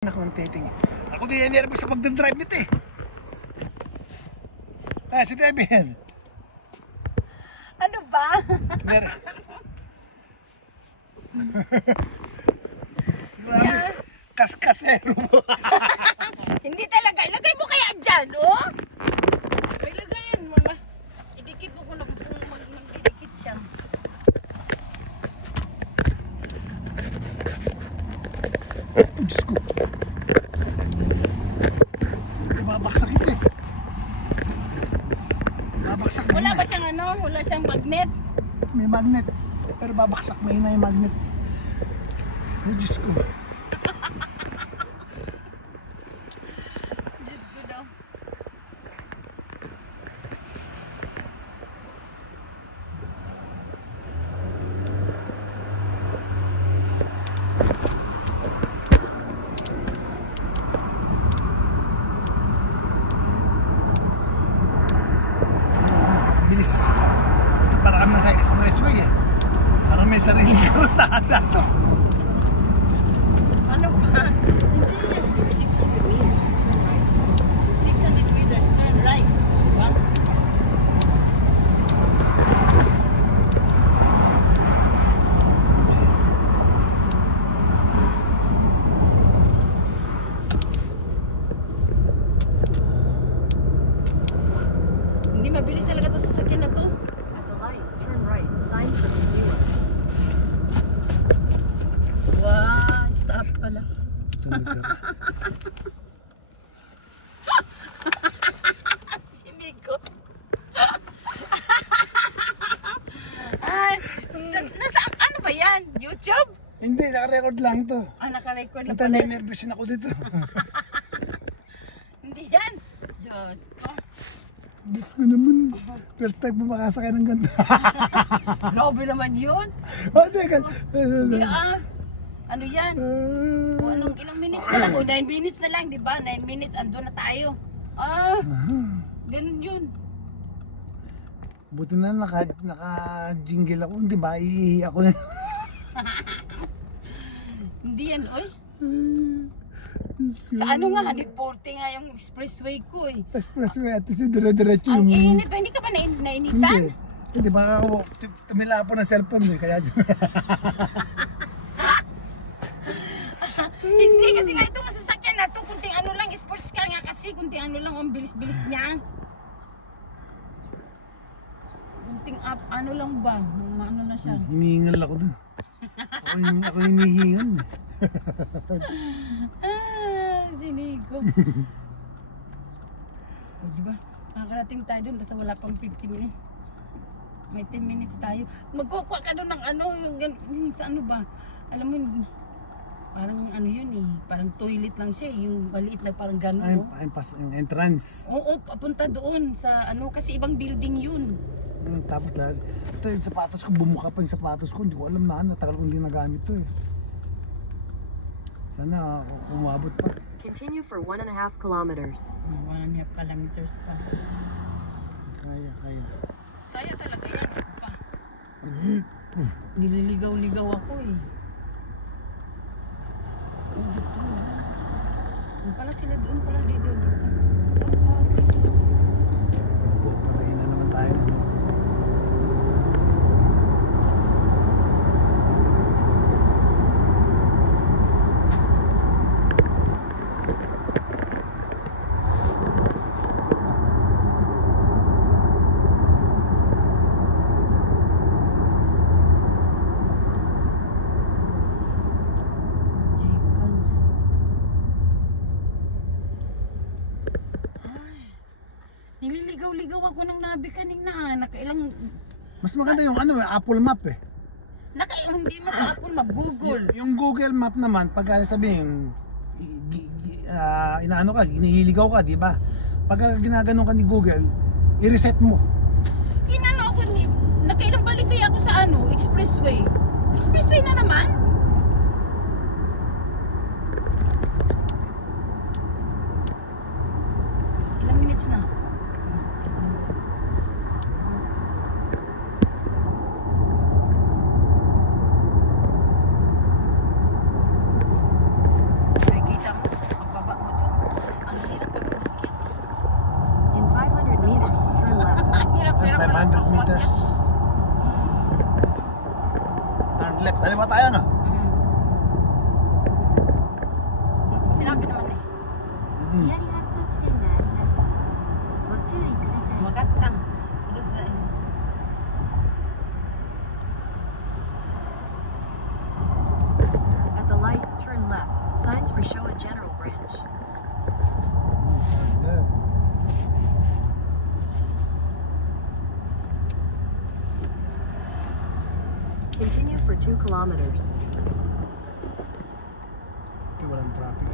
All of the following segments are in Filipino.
Ako ng titing. Ako din yan nervous sa pagdadrive nito eh. Ah, si Devin. Ano ba? Grabe. Kaskasero mo. Hindi talaga. Ilagay mo kaya dyan, oh? Ilagay yan, mama. Idikit mo kung magdidikit siya. Oh, Diyos ko. Babaksak ito eh. Babaksak na Wala yun ba eh. siyang ano? Wala siyang magnet? May magnet. Pero babaksak may na yung magnet. Oh, Diyos ko. Diyos ko daw. Bilis. Para kami na sa expressway eh. Parang may sarili karasada to. Ano ba? Hindi. 600 meters. 600 meters. Turn right. Diba? Hindi mabilis talaga to sa sasakyan na to. At the light, turn right. Signs for the zero. Wow, stop pala. Sinigo. Ay, nasa ano ba yan? YouTube? Hindi, naka-record lang to. Ah, naka-record na Punta pala. na nervous na ako dito. Hindi yan. Diyos ko. Diyos ko naman. First time mo makasakay ng ganda. Grabe naman yun. Oh, teka. Hindi ano yan? O, ilang minutes na lang? O 9 minutes na lang, di ba? 9 minutes, andun na tayo. Ganun yun. Buti na naka-jingle ako. Hindi ba? Iihi ako na. Hindi yan, oy. Sa ano nga, 140 nga yung expressway ko eh. Expressway at si dire-diretso Ang yung... init ba? Hindi ka ba nainitan? Hindi. Hindi, baka ako tumila po ng cellphone eh. Kaya... Hindi kasi nga itong masasakyan na to, kunting ano lang, sports car nga kasi, kunting ano lang, ang bilis-bilis niya. Kunting up, ano lang ba? Ano na siya. Hinihingal ako dun. Ako hinihingal. Sinigo. O, diba? Nakakarating tayo dun, basta wala pang 50 minutes. May 10 minutes tayo. Magkukuha ka doon ng ano, yung sa ano ba? Alam mo yun, parang ano yun eh, parang toilet lang siya eh, yung maliit na parang gano'n. Yung entrance. Oo, papunta doon sa ano, kasi ibang building yun. Tapos lahat. Ito yung sapatos ko, bumuka pa yung sapatos ko. Hindi ko alam na ano, tagal ko hindi nagamit to eh. Sana umabot pa. Continue for 1.5 kilometers. 1.5 kilometers pa. Kaya. Kaya talaga yan, pa. Nililigaw-ligaw ako eh. Doon pala sila, doon pala dito. Patayin na naman tayo. Chickens. Ay, nililigaw-ligaw ako ng nabi kanina. Nakailang, Mas maganda yung ano, Apple Map eh. hindi maka-apple map, Google. Yung Google Map naman, pag sabihin, inaano ka, hinihiligaw ka, di ba? Pag ginaganon ka ni Google, i-reset mo. Inano ako ni, nakailang balik kaya ako sa ano, expressway. Expressway na naman. Ilang minutes na? Ay, kita mo. 左ハット地点があります。ご注意ください。分かった。うるさい。At the light, turn left. Signs for Showa General Branch. Continue for 2 kilometers. Ito walang traffic.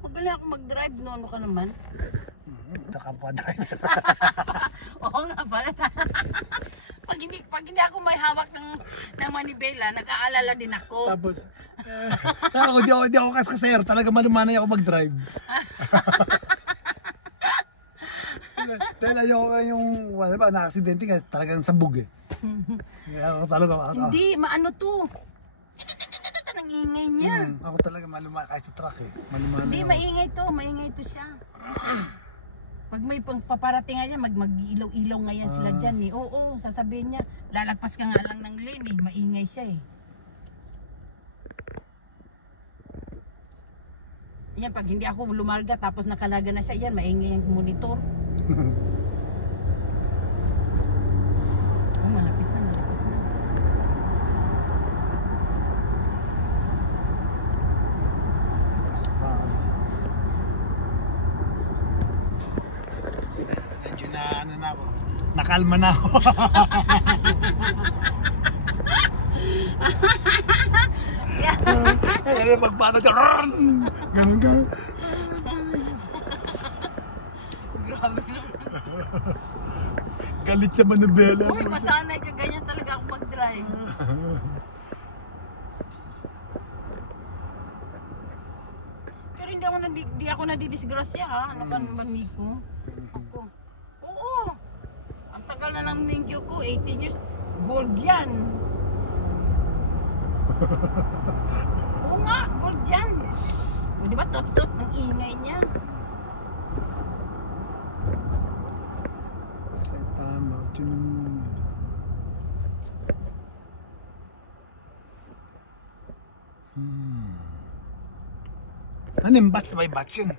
Magaling ako mag-drive, no? Ano ka naman? Saka pa drive. Oo nga pala. pag hindi ako may hawak ng manibela, nag-aalala din ako. Tapos, di ako kaskasero. Talaga malumanay ako mag-drive. Dahil ayoko yung, wala ba, na-aksidente nga, talagang sabog eh. Kaya ako talaga, Hindi, maano to. Ang ingay niya. ako talaga malumanay, kahit sa truck eh. Malumanay Hindi, ako. maingay to siya. Pag may paparating nga niya, mag-ilaw-ilaw nga yan sila dyan eh. Oo, sasabihin niya, lalagpas ka nga lang ng lane eh, maingay siya eh. Yan, pag hindi ako lumarga tapos nakalaga na siya, yan, maingay yung monitor. Oh, malapit na, malapit na. Medyo na ano na ako. Nakalma na ako. Kaya pagpata ka. Ganun ka. Grabe. Galit sa manubela. Uy, masanay ka, ganyan talaga ako mag-drive. Pero hindi ako nadidisgrasya ha. Ano ka naman, Miko? Ako. Oo. Ang tagal na ng mingyo ko, 18 years. Gold yan. Oo nga, gold yan. O, di ba, tot-tot ang ingay niya. Sa tama. Ano yung batch? May batch yun.